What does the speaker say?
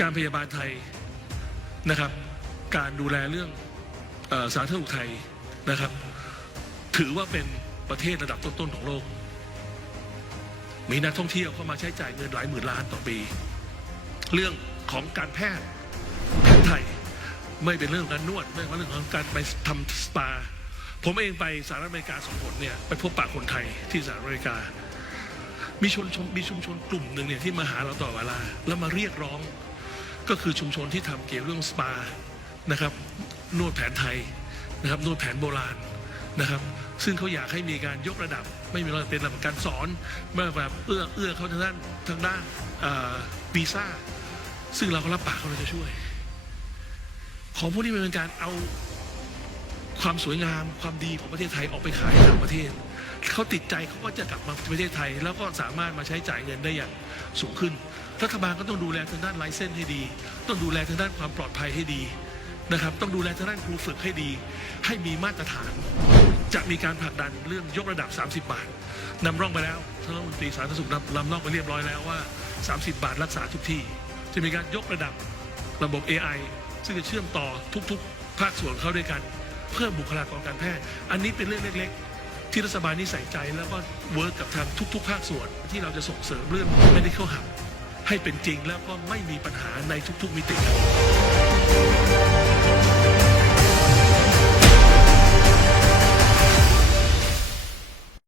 การพยาบาลไทยนะครับ การดูแลเรื่องอสาธารณสุขไทยนะครับ ถือว่าเป็นประเทศระดับต้นๆของโลก มีนักท่องเที่ยวเข้ามาใช้จ่ายเงินหลายหมื่นล้านต่อปี เรื่องของการแพทย์แผนไทยไม่เป็นเรื่องการนวดไม่เป็นเรื่องของการไปทำสปา ผมเองไปสหรัฐอเมริกาสองคนเนี่ยไปพบปะคนไทยที่สหรัฐอเมริกา มีชนชมีชุมชนกลุ่มหนึ่งเนี่ยที่มาหาเราต่อเวลา แล้วมาเรียกร้อง ก็คือชุมชนที่ทำเกี่ยวเรื่องสปานะครับนวดแผนไทยนะครับนวดแผนโบราณนะครับ ซึ่งเขาอยากให้มีการยกระดับ ไม่มีระดับเป็นระดับการสอนเมื่อแบบเอื้อเอื้อเขาทางด้านทางด้านวีซ่าซึ่งเราก็รับปากเขาเราจะช่วย ของพวกนี้มันเป็นการเอาความสวยงามความดีของประเทศไทยออกไปขายต่างประเทศ เขาติดใจเขาก็จะกลับมาประเทศไทย แล้วก็สามารถมาใช้จ่ายเงินได้อย่างสูงขึ้น รัฐบาลก็ต้องดูแลทางด้านไลเซนส์ให้ดี ต้องดูแลทางด้านความปลอดภัยให้ดีนะครับ ต้องดูแลทางด้านครูฝึกให้ดี ให้มีมาตรฐาน จะมีการผลักดันเรื่องยกระดับ 30 บาทนำร่องไปแล้วท่านรัฐมนตรีสาธารณสุขนำลำร่องไปเรียบร้อยแล้วว่า 30 บาทรักษาทุกที่ จะมีการยกระดับระบบ AI ซึ่งจะเชื่อมต่อทุกๆ ภาคส่วนเข้าด้วยกัน เพื่อบุคลากรการแพทย์ อันนี้เป็นเรื่องเล็กๆ ที่รัฐบาลนี้ใส่ใจแล้วก็เวิร์กกับทางทุก ๆ ภาคส่วนที่เราจะส่งเสริมเรื่อง medical hub ให้เป็นจริงแล้วก็ไม่มีปัญหาในทุก ๆ มิติครับ